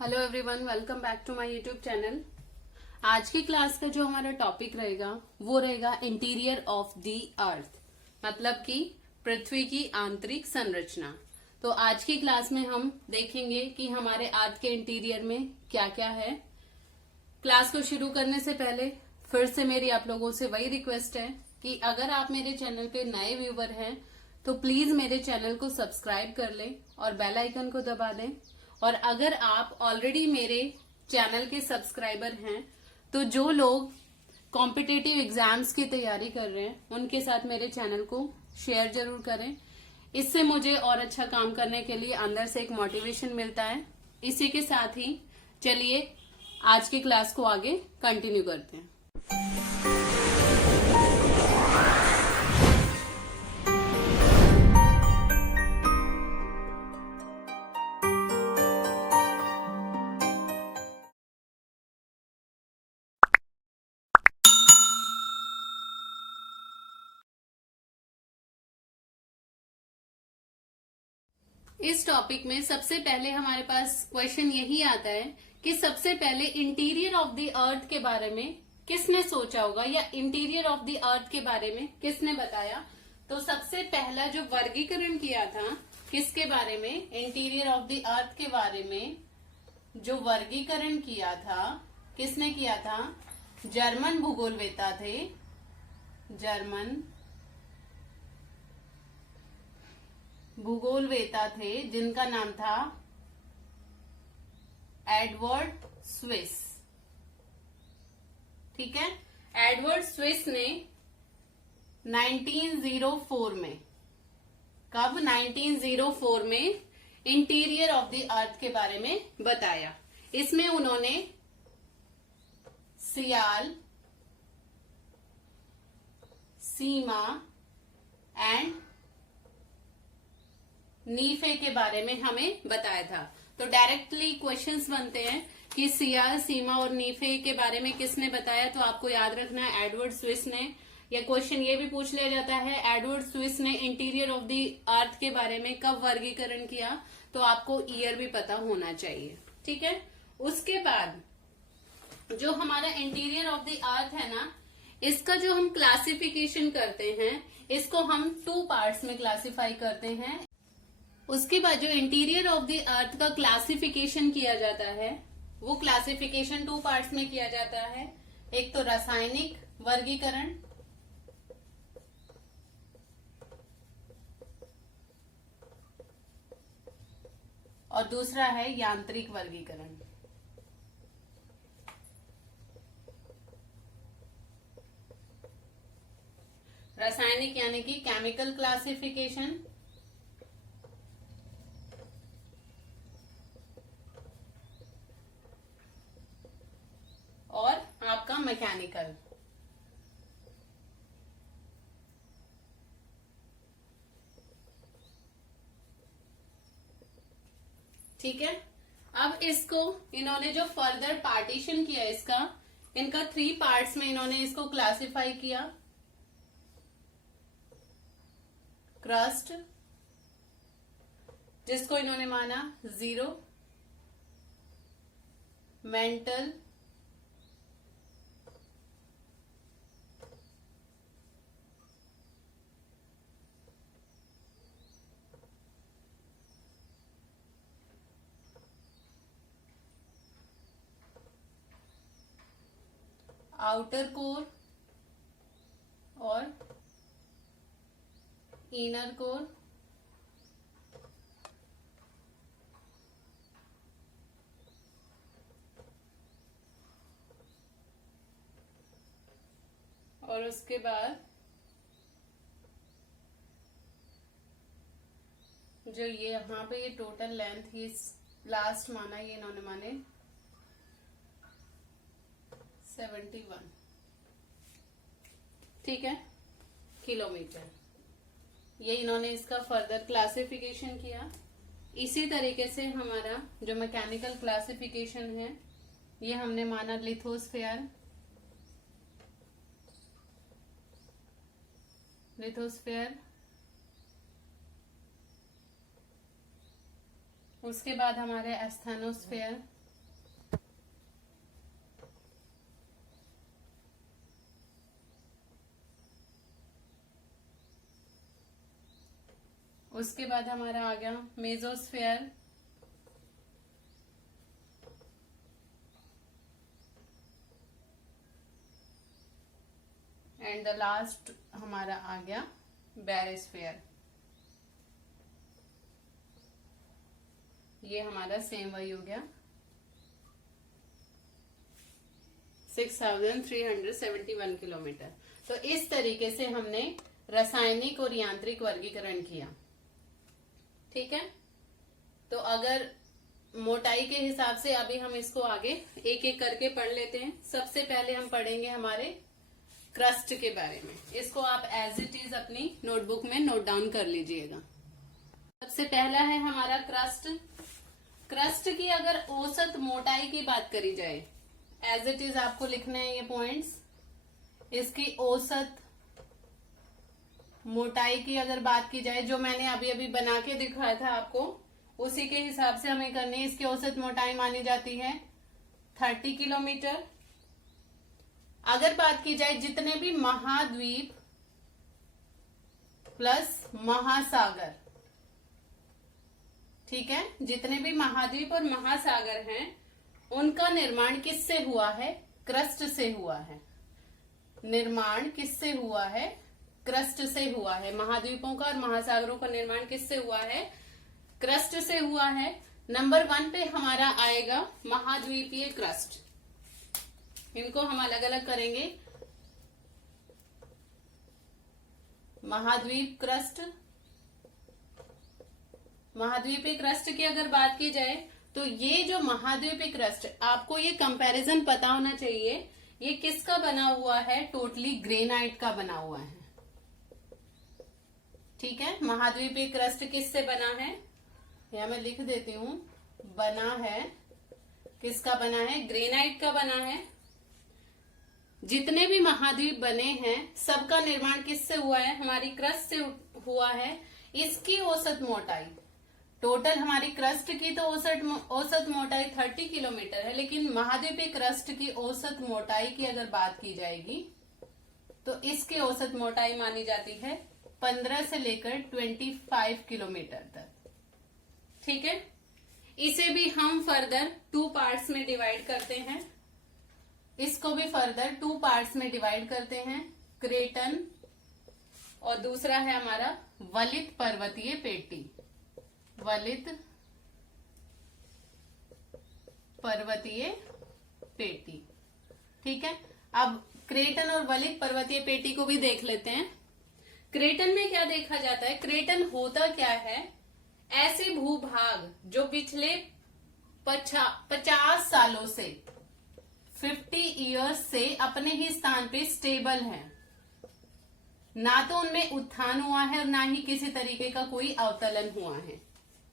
Hello everyone, welcome back to my YouTube channel. आज की class का जो हमारा टॉपिक रहेगा वो रहेगा इंटीरियर ऑफ द अर्थ, मतलब कि पृथ्वी की आंतरिक संरचना। तो आज की क्लास में हम देखेंगे कि हमारे अर्थ के इंटीरियर में क्या क्या है। क्लास को शुरू करने से पहले फिर से मेरी आप लोगों से वही रिक्वेस्ट है कि अगर आप मेरे चैनल पे नए व्यूवर हैं तो प्लीज मेरे चैनल को सब्सक्राइब कर लें और बेल आइकन को दबा दें। और अगर आप ऑलरेडी मेरे चैनल के सब्सक्राइबर हैं तो जो लोग कॉम्पिटिटिव एग्जाम्स की तैयारी कर रहे हैं उनके साथ मेरे चैनल को शेयर जरूर करें। इससे मुझे और अच्छा काम करने के लिए अंदर से एक मोटिवेशन मिलता है। इसी के साथ ही चलिए आज की क्लास को आगे कंटिन्यू करते हैं। इस टॉपिक में सबसे पहले हमारे पास क्वेश्चन यही आता है कि सबसे पहले इंटीरियर ऑफ द अर्थ के बारे में किसने सोचा होगा या इंटीरियर ऑफ द अर्थ के बारे में किसने बताया। तो सबसे पहला जो वर्गीकरण किया था किसके बारे में, इंटीरियर ऑफ द अर्थ के बारे में जो वर्गीकरण किया था किसने किया था, जर्मन भूगोलवेत्ता थे। जर्मन भूगोलवेत्ता थे जिनका नाम था एडवर्ड स्विस। ठीक है, एडवर्ड स्विस ने 1904 में, कब, 1904 में इंटीरियर ऑफ द अर्थ के बारे में बताया। इसमें उन्होंने सियाल, सीमा एंड नीफे के बारे में हमें बताया था। तो डायरेक्टली क्वेश्चंस बनते हैं कि सियाल, सीमा और नीफे के बारे में किसने बताया। तो आपको याद रखना है एडवर्ड स्विस ने। या क्वेश्चन ये भी पूछ लिया जाता है एडवर्ड स्विस ने इंटीरियर ऑफ द अर्थ के बारे में कब वर्गीकरण किया, तो आपको ईयर भी पता होना चाहिए। ठीक है, उसके बाद जो हमारा इंटीरियर ऑफ द अर्थ है ना, इसका जो हम क्लासिफिकेशन करते हैं इसको हम 2 पार्ट्स में क्लासिफाई करते हैं। उसके बाद जो इंटीरियर ऑफ द अर्थ का क्लासिफिकेशन किया जाता है वो क्लासिफिकेशन 2 पार्ट्स में किया जाता है। एक तो रासायनिक वर्गीकरण और दूसरा है यांत्रिक वर्गीकरण। रासायनिक यानी कि केमिकल क्लासिफिकेशन और आपका मैकेनिकल। ठीक है, अब इसको इन्होंने जो फर्दर पार्टीशन किया इनका 3 पार्ट्स में इन्होंने इसको क्लासिफाई किया। क्रस्ट, जिसको इन्होंने माना 0, मेंटल, आउटर कोर और इनर कोर। और उसके बाद जो ये यहाँ पे ये टोटल लेंथ ये लास्ट माना, ये इन्होंने माने 71, ठीक है, किलोमीटर। ये इन्होंने इसका फर्दर क्लासिफिकेशन किया। इसी तरीके से हमारा जो मैकेनिकल क्लासिफिकेशन है ये हमने माना लिथोस्फेयर। उसके बाद हमारे एस्थेनोस्फेयर, उसके बाद हमारा आ गया मेसोस्फेयर, एंड द लास्ट हमारा आ गया बैरोस्फेयर। ये हमारा सेम वही हो गया 6371 किलोमीटर। तो इस तरीके से हमने रासायनिक और यांत्रिक वर्गीकरण किया। ठीक है, तो अगर मोटाई के हिसाब से अभी हम इसको आगे एक एक करके पढ़ लेते हैं। सबसे पहले हम पढ़ेंगे हमारे क्रस्ट के बारे में। इसको आप एज इट इज अपनी नोटबुक में नोट डाउन कर लीजिएगा। सबसे पहला है हमारा क्रस्ट। क्रस्ट की अगर औसत मोटाई की बात करी जाए, एज इट इज आपको लिखना है ये पॉइंट्स। इसकी औसत मोटाई की अगर बात की जाए, जो मैंने अभी अभी बना के दिखाया था आपको, उसी के हिसाब से हमें करनी है। इसकी औसत मोटाई मानी जाती है 30 किलोमीटर। अगर बात की जाए जितने भी महाद्वीप प्लस महासागर, ठीक है, जितने भी महाद्वीप और महासागर हैं उनका निर्माण किससे हुआ है? क्रस्ट से हुआ है। निर्माण किससे हुआ है? क्रस्ट से हुआ है। महाद्वीपों का और महासागरों का निर्माण किससे हुआ है? क्रस्ट से हुआ है। नंबर 1 पे हमारा आएगा महाद्वीपीय क्रस्ट। इनको हम अलग अलग करेंगे। महाद्वीप क्रस्ट, महाद्वीपीय क्रस्ट की अगर बात की जाए तो ये जो महाद्वीपीय क्रस्ट, आपको ये कंपैरिजन पता होना चाहिए, ये किसका बना हुआ है? टोटली ग्रेनाइट का बना हुआ है। ठीक है, महाद्वीपीय क्रस्ट किससे बना है? यहां मैं लिख देती हूं, बना है, किसका बना है? ग्रेनाइट का बना है। जितने भी महाद्वीप बने हैं सबका निर्माण किससे हुआ है? हमारी क्रस्ट से हुआ है। इसकी औसत मोटाई, टोटल हमारी क्रस्ट की तो औसत मोटाई 30 किलोमीटर है, लेकिन महाद्वीपीय क्रस्ट की औसत मोटाई की अगर बात की जाएगी तो इसकी औसत मोटाई मानी जाती है 15 से लेकर 25 किलोमीटर तक। ठीक है, इसे भी हम फर्दर 2 पार्ट्स में डिवाइड करते हैं। इसको भी फर्दर 2 पार्ट्स में डिवाइड करते हैं, क्रेटन और दूसरा है हमारा वलित पर्वतीय पेटी। वलित पर्वतीय पेटी। ठीक है, अब क्रेटन और वलित पर्वतीय पेटी को भी देख लेते हैं। क्रेटन में क्या देखा जाता है? क्रेटन होता क्या है? ऐसे भूभाग जो पिछले 50 सालों से 50 इयर्स से अपने ही स्थान पे स्टेबल हैं, ना तो उनमें उत्थान हुआ है और ना ही किसी तरीके का कोई अवतलन हुआ है।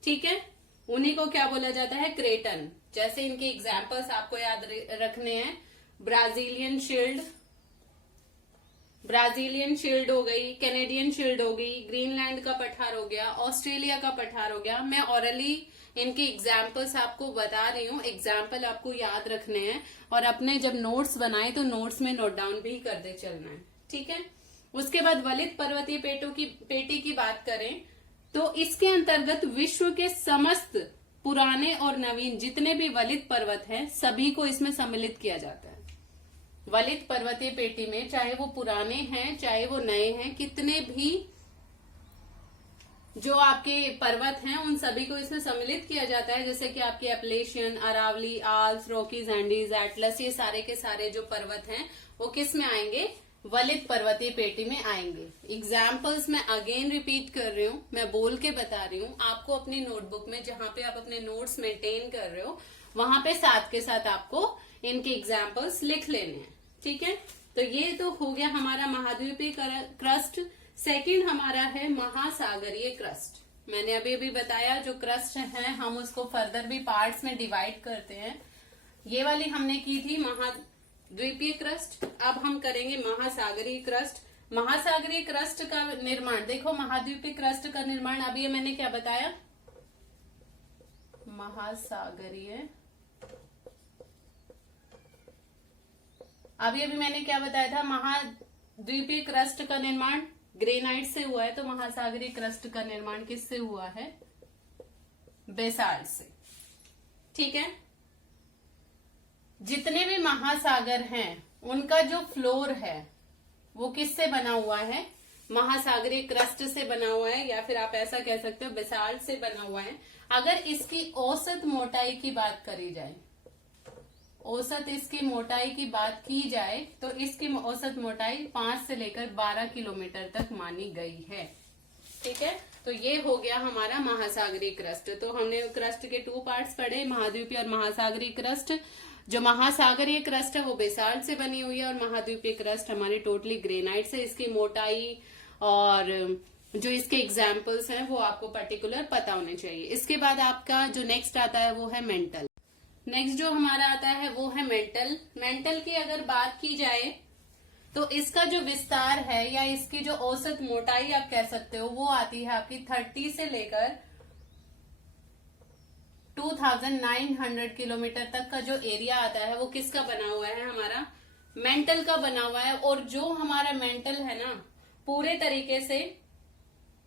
ठीक है, उन्हीं को क्या बोला जाता है? क्रेटन। जैसे इनके एग्जाम्पल्स आपको याद रखने हैं, ब्राजीलियन शील्ड, ब्राजीलियन शील्ड हो गई, कैनेडियन शील्ड हो गई, ग्रीनलैंड का पठार हो गया, ऑस्ट्रेलिया का पठार हो गया। मैं ऑरली इनके एग्जाम्पल्स आपको बता रही हूँ, एग्जाम्पल आपको याद रखने हैं और अपने जब नोट्स बनाए तो नोट्स में नोट डाउन भी करते चलना है। ठीक है, उसके बाद वलित पर्वतीय पेटी की बात करें तो इसके अंतर्गत विश्व के समस्त पुराने और नवीन जितने भी वलित पर्वत हैं सभी को इसमें सम्मिलित किया जाता है। वलित पर्वतीय पेटी में चाहे वो पुराने हैं चाहे वो नए हैं, कितने भी जो आपके पर्वत हैं उन सभी को इसमें सम्मिलित किया जाता है। जैसे कि आपके Appalachian, Aravalli, Alps, Rockies, Andes, Atlas, ये सारे के सारे जो पर्वत हैं वो किस में आएंगे? वलित पर्वतीय पेटी में आएंगे। एग्जाम्पल्स मैं अगेन रिपीट कर रही हूँ, मैं बोल के बता रही हूँ आपको अपनी नोटबुक में, जहां पे आप अपने नोट्स मेंटेन कर रहे हो वहां पे साथ के साथ आपको इनके एग्जाम्पल्स लिख लेने हैं। ठीक है, तो ये तो हो गया हमारा महाद्वीपीय क्रस्ट। सेकंड हमारा है महासागरीय क्रस्ट। मैंने अभी अभी बताया जो क्रस्ट है हम उसको फर्दर भी पार्ट्स में डिवाइड करते हैं। ये वाली हमने की थी महाद्वीपीय क्रस्ट, अब हम करेंगे महासागरीय क्रस्ट। महासागरीय क्रस्ट का निर्माण देखो, महाद्वीपीय क्रस्ट का निर्माण अभी मैंने क्या बताया? महासागरीय, अभी मैंने क्या बताया था? महाद्वीपीय क्रस्ट का निर्माण ग्रेनाइट से हुआ है, तो महासागरीय क्रस्ट का निर्माण किससे हुआ है? बेसाल्ट से। ठीक है। जितने भी महासागर हैं उनका जो फ्लोर है वो किससे बना हुआ है? महासागरीय क्रस्ट से बना हुआ है, या फिर आप ऐसा कह सकते हो बेसाल्ट से बना हुआ है। अगर इसकी औसत मोटाई की बात करी जाए, औसत इसकी मोटाई की बात की जाए, तो इसकी औसत मोटाई 5 से लेकर 12 किलोमीटर तक मानी गई है। ठीक है, तो ये हो गया हमारा महासागरीय क्रस्ट। तो हमने क्रस्ट के 2 पार्ट्स पढ़े, महाद्वीपीय और महासागरीय क्रस्ट। जो महासागरीय क्रस्ट है वो बेसाल्ट से बनी हुई है, और महाद्वीपीय क्रस्ट हमारी टोटली ग्रेनाइट से। इसकी मोटाई और जो इसके एग्जाम्पल्स हैं वो आपको पर्टिकुलर पता होने चाहिए। इसके बाद आपका जो नेक्स्ट आता है वो है मेंटल। नेक्स्ट जो हमारा आता है वो है मेंटल। मेंटल की अगर बात की जाए तो इसका जो विस्तार है या इसकी जो औसत मोटाई आप कह सकते हो वो आती है आपकी 30 से लेकर 2900 किलोमीटर तक का जो एरिया आता है वो किसका बना हुआ है? हमारा मेंटल का बना हुआ है। और जो हमारा मेंटल है ना, पूरे तरीके से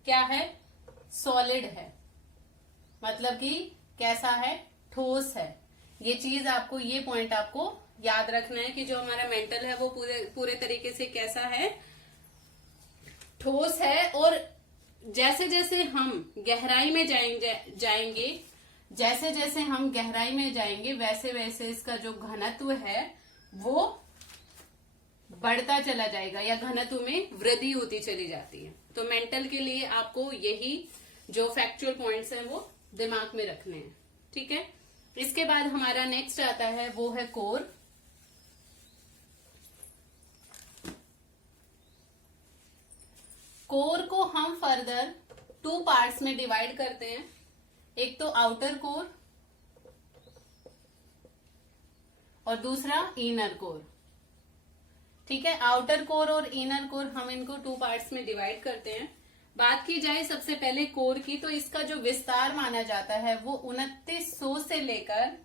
क्या है? सॉलिड है, मतलब कि कैसा है? ठोस है। ये चीज आपको, ये पॉइंट आपको याद रखना है कि जो हमारा मेंटल है वो पूरे तरीके से कैसा है? ठोस है। और जैसे जैसे हम गहराई में जाएंगे जैसे जैसे हम गहराई में जाएंगे वैसे वैसे इसका जो घनत्व है वो बढ़ता चला जाएगा, या घनत्व में वृद्धि होती चली जाती है। तो मेंटल के लिए आपको यही जो फैक्चुअल पॉइंट्स हैं वो दिमाग में रखने हैं। ठीक है। इसके बाद हमारा नेक्स्ट आता है वो है कोर। कोर को हम फर्दर 2 पार्ट्स में डिवाइड करते हैं। एक तो आउटर कोर और दूसरा इनर कोर। ठीक है, आउटर कोर और इनर कोर हम इनको 2 पार्ट्स में डिवाइड करते हैं। बात की जाए सबसे पहले कोर की, तो इसका जो विस्तार माना जाता है वो 2900 से लेकर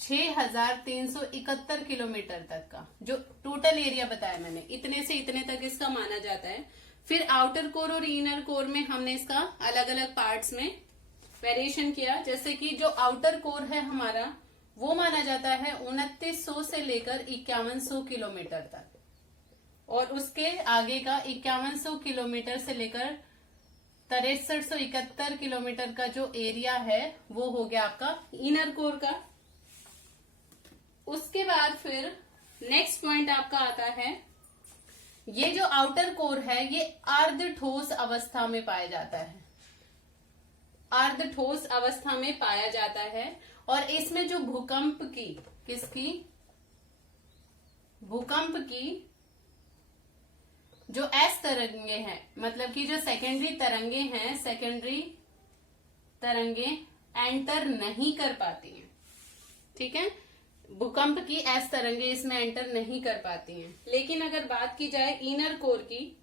6371 किलोमीटर तक का जो टोटल एरिया बताया मैंने, इतने से इतने तक इसका माना जाता है। फिर आउटर कोर और इनर कोर में हमने इसका अलग अलग पार्ट्स में वेरिएशन किया। जैसे कि जो आउटर कोर है हमारा वो माना जाता है 2900 से लेकर 5100 किलोमीटर तक, और उसके आगे का 5100 किलोमीटर से लेकर 6371 किलोमीटर का जो एरिया है वो हो गया आपका इनर कोर का। उसके बाद फिर नेक्स्ट पॉइंट आपका आता है, ये जो आउटर कोर है ये अर्ध ठोस अवस्था में पाया जाता है, अर्ध ठोस अवस्था में पाया जाता है। और इसमें जो भूकंप की, किसकी? भूकंप की जो एस तरंगे हैं, मतलब कि जो सेकेंडरी तरंगे हैं, सेकेंडरी तरंगे एंटर नहीं कर पाती हैं। ठीक है, भूकंप की एस तरंगे इसमें एंटर नहीं कर पाती हैं। लेकिन अगर बात की जाए इनर कोर की,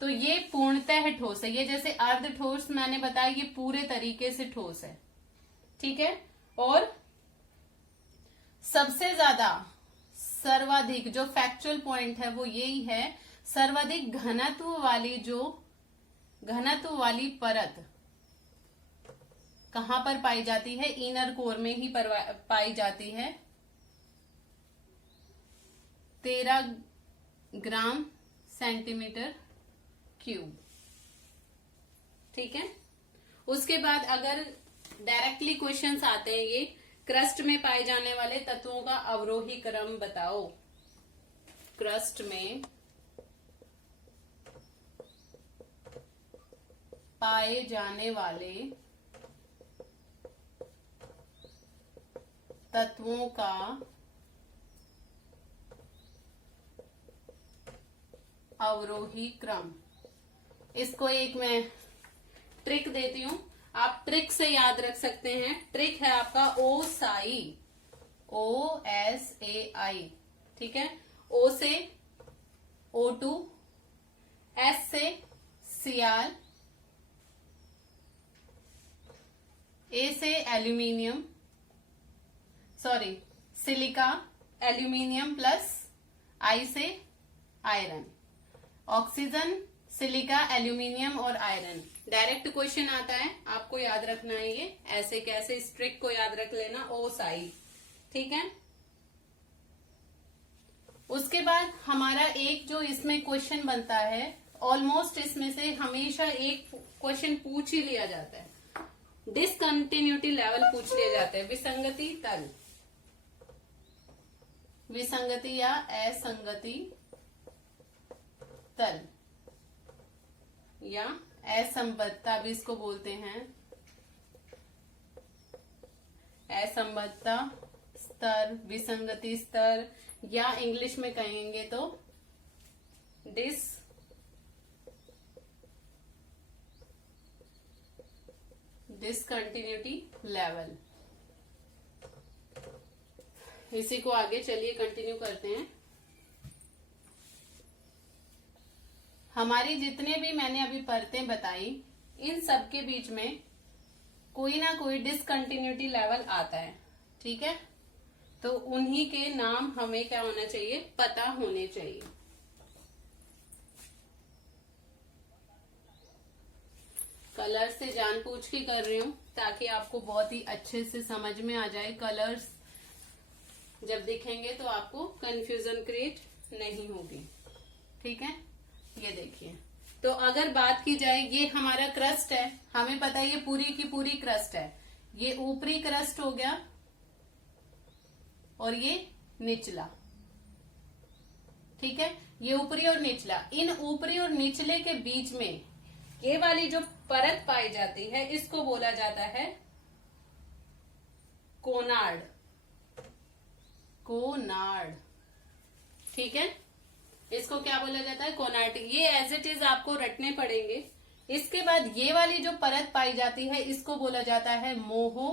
तो ये पूर्णतः ठोस है। ये जैसे अर्ध ठोस मैंने बताया, ये पूरे तरीके से ठोस है। ठीक है, और सबसे ज्यादा सर्वाधिक जो फैक्चुअल पॉइंट है वो यही है, सर्वाधिक घनत्व वाली परत कहां पर पाई जाती है? इनर कोर में ही पाई जाती है। 13 ग्राम सेंटीमीटर क्यूब। ठीक है, उसके बाद अगर डायरेक्टली क्वेश्चंस आते हैं, ये क्रस्ट में पाए जाने वाले तत्वों का अवरोही क्रम बताओ। क्रस्ट में पाए जाने वाले तत्वों का अवरोही क्रम। इसको एक मैं ट्रिक देती हूं, आप ट्रिक से याद रख सकते हैं। ट्रिक है आपका OSAI, OSAI। ठीक है, O से O2, S से सियाल, A से aluminium, sorry silica, aluminium plus I से आयरन, ऑक्सीजन सिलिका, एल्यूमिनियम और आयरन। डायरेक्ट क्वेश्चन आता है, आपको याद रखना है ये, ऐसे कैसे इस ट्रिक को याद रख लेना, ओ साई, ठीक है। उसके बाद हमारा एक जो इसमें क्वेश्चन बनता है, ऑलमोस्ट इसमें से हमेशा एक क्वेश्चन पूछ ही लिया जाता है, डिसकंटिन्यूटी लेवल पूछ लिया जाता है, विसंगति तल, विसंगति या असंगति तल या असंबद्धता भी इसको बोलते हैं, असंबद्धता स्तर, विसंगति स्तर, या इंग्लिश में कहेंगे तो डिसकंटिन्यूटी लेवल। इसी को आगे चलिए कंटिन्यू करते हैं। हमारी जितने भी मैंने अभी परतें बताई, इन सब के बीच में कोई ना कोई डिसकंटिन्यूटी लेवल आता है, ठीक है। तो उन्हीं के नाम हमें क्या होना चाहिए, पता होने चाहिए। कलर से जानबूझ के कर रही हूं ताकि आपको बहुत ही अच्छे से समझ में आ जाए। कलर्स जब दिखेंगे तो आपको कंफ्यूजन क्रिएट नहीं होगी, ठीक है। ये देखिए, तो अगर बात की जाए, ये हमारा क्रस्ट है, हमें पता है ये पूरी की पूरी क्रस्ट है, ये ऊपरी क्रस्ट हो गया और ये निचला, ठीक है। ये ऊपरी और निचला, इन ऊपरी और निचले के बीच में ये वाली जो परत पाई जाती है, इसको बोला जाता है कोनार्ड, कोनार्ड, ठीक है। इसको क्या बोला जाता है, कोनार्ड। ये एज इट इज आपको रटने पड़ेंगे। इसके बाद ये वाली जो परत पाई जाती है, इसको बोला जाता है मोहो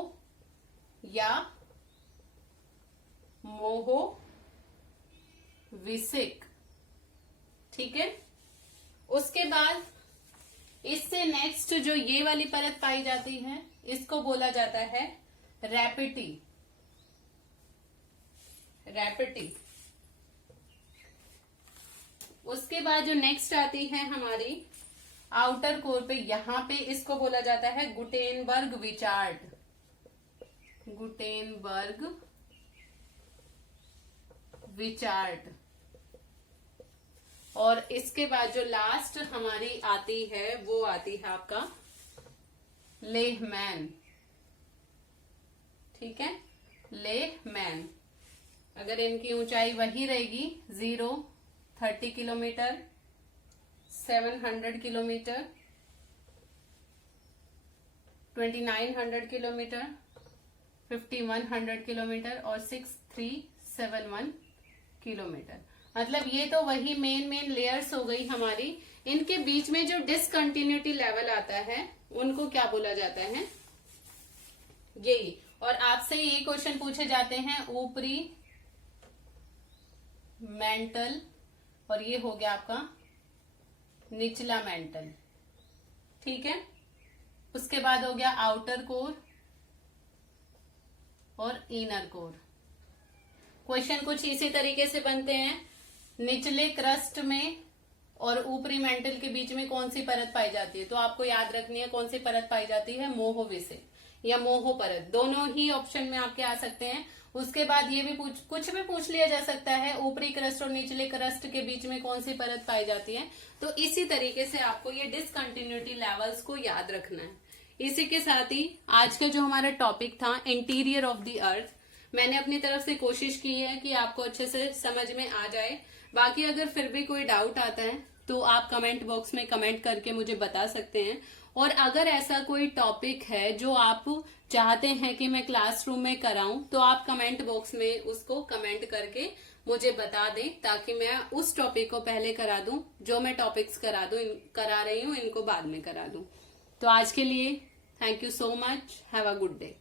या मोहो विसिक, ठीक है। उसके बाद इससे नेक्स्ट जो ये वाली परत पाई जाती है, इसको बोला जाता है रैपिटी, रैपिटी। उसके बाद जो नेक्स्ट आती है हमारी आउटर कोर पे, यहां पे इसको बोला जाता है गुटेनबर्ग विचार्ट, गुटेनबर्ग विचार्ट। और इसके बाद जो लास्ट हमारी आती है, वो आती है आपका लेहमैन, ठीक है, लेहमैन। अगर इनकी ऊंचाई वही रहेगी 30 किलोमीटर, 700 किलोमीटर, 2900 किलोमीटर, 5100 किलोमीटर और 6371 किलोमीटर। मतलब ये तो वही मेन लेयर्स हो गई हमारी। इनके बीच में जो डिसकंटिन्यूटी लेवल आता है, उनको क्या बोला जाता है, यही। और आपसे ये क्वेश्चन पूछे जाते हैं ऊपरी मेंटल, और ये हो गया आपका निचला मेंटल, ठीक है। उसके बाद हो गया आउटर कोर और इनर कोर। क्वेश्चन कुछ इसी तरीके से बनते हैं, निचले क्रस्ट में और ऊपरी मेंटल के बीच में कौन सी परत पाई जाती है, तो आपको याद रखनी है कौन सी परत पाई जाती है, मोहो विसिक या मोहो परत, दोनों ही ऑप्शन में आपके आ सकते हैं। उसके बाद ये भी कुछ भी पूछ लिया जा सकता है, ऊपरी क्रस्ट और निचले क्रस्ट के बीच में कौन सी परत पाई जाती है। तो इसी तरीके से आपको ये डिसकंटिन्यूटी लेवल्स को याद रखना है। इसी के साथ ही आज का जो हमारा टॉपिक था इंटीरियर ऑफ द अर्थ, मैंने अपनी तरफ से कोशिश की है कि आपको अच्छे से समझ में आ जाए। बाकी अगर फिर भी कोई डाउट आता है तो आप कमेंट बॉक्स में कमेंट करके मुझे बता सकते हैं। और अगर ऐसा कोई टॉपिक है जो आप चाहते हैं कि मैं क्लासरूम में कराऊं, तो आप कमेंट बॉक्स में उसको कमेंट करके मुझे बता दें, ताकि मैं उस टॉपिक को पहले करा दूं, जो मैं टॉपिक्स करा रही हूं इनको बाद में करा दूं। तो आज के लिए thank you so much, have a good day.